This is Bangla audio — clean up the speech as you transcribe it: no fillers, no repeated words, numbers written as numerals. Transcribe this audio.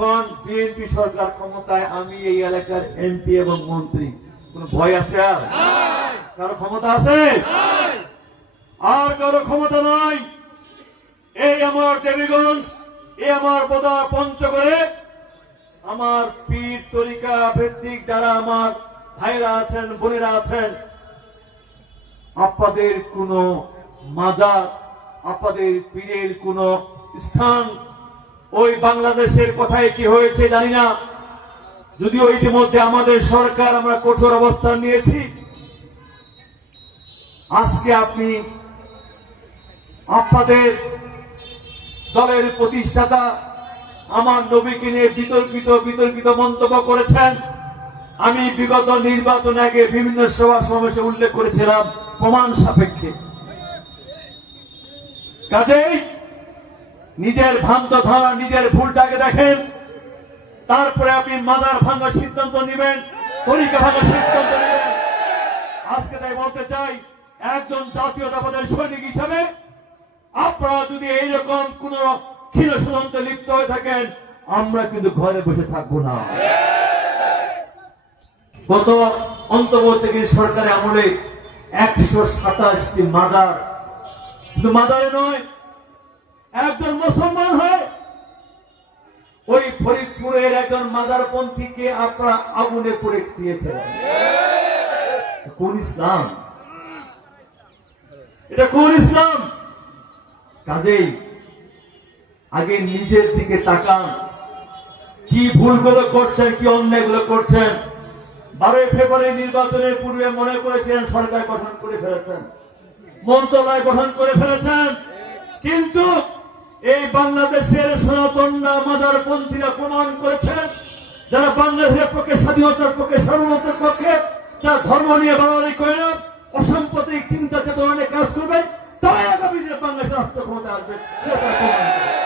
এখন বিএনপি সরকার ক্ষমতায়, আমি এই এলাকার এমপি এবং মন্ত্রী, কোন ভয় আছে? আর কারো ক্ষমতা আছে? আর কারো ক্ষমতা নাই। এই আমার দেবীগঞ্জ, এই আমার বোদা পঞ্চগড়ে আমার পীর তরিকা ভিত্তিক যারা আমার ভাইরা আছেন, বোনেরা আছেন, আপনাদের কোন মাজার, আপনাদের পীরের কোন স্থান ওই বাংলাদেশের কোথায় কি হয়েছে জানি না, যদিও ইতিমধ্যে আমাদের সরকার আমরা কঠোর অবস্থান নিয়েছি। আজকে আপনি আপনাদের দলের প্রতিষ্ঠাতা আমার নবীকে নিয়ে বিতর্কিত মন্তব্য করেছেন। আমি বিগত নির্বাচন আগে বিভিন্ন সভা সমাবেশে উল্লেখ করেছিলাম প্রমাণ সাপেক্ষে। কাজেই নিজের ভ্রান্ত ধারণা, নিজের ভুলটাকে দেখেন, তারপরে আপনি মাজার ভাঙার সিদ্ধান্ত নেবেন, তরিকা ভাঙার সিদ্ধান্ত নেবেন। আজকে তাই বলতে চাই, একজন জাতীয়তাবাদের সৈনিক হিসাবে আপনারা যদি এইরকম কোন ক্ষীণ ষড়যন্ত্রে লিপ্ত হয়ে থাকেন, আমরা কিন্তু ঘরে বসে থাকবো না। গত অন্তর্বর্তীকালীন সরকারের আমলে 127টি মাজার, শুধু মাজারে নয়, একজন মুসলমান হয় ওই ফরিদপুরের একজন মাজারপন্থীকে আপনারা আগুনে পড়ে দিয়েছেন। কোন ইসলাম? এটা কোন ইসলাম? কাজেই আগে নিজের দিকে তাকান, কি ভুলগুলো করছেন, কি অন্যায়গুলো করছেন। 12 ফেব্রুয়ারি নির্বাচনের পূর্বে মনে করেছিলেন সরকার গঠন করে ফেলেছেন, মন্ত্রণালয় গঠন করে ফেলেছেন, কিন্তু এই বাংলাদেশের সনাতন মাজারপন্থীরা প্রমাণ করেছেন, যারা বাংলাদেশের পক্ষে, স্বাধীনতার পক্ষে, সার্বভৌমত্বের পক্ষে, যারা ধর্ম নিয়ে বাড়াবাড়ি করে না, অসাম্প্রদায়িক চিন্তা চেতনা নিয়ে কাজ করবে, তারাই আগামী দিনে বাংলাদেশের রাষ্ট্র ক্ষমতায় আসবে, সেটা প্রমাণ করে।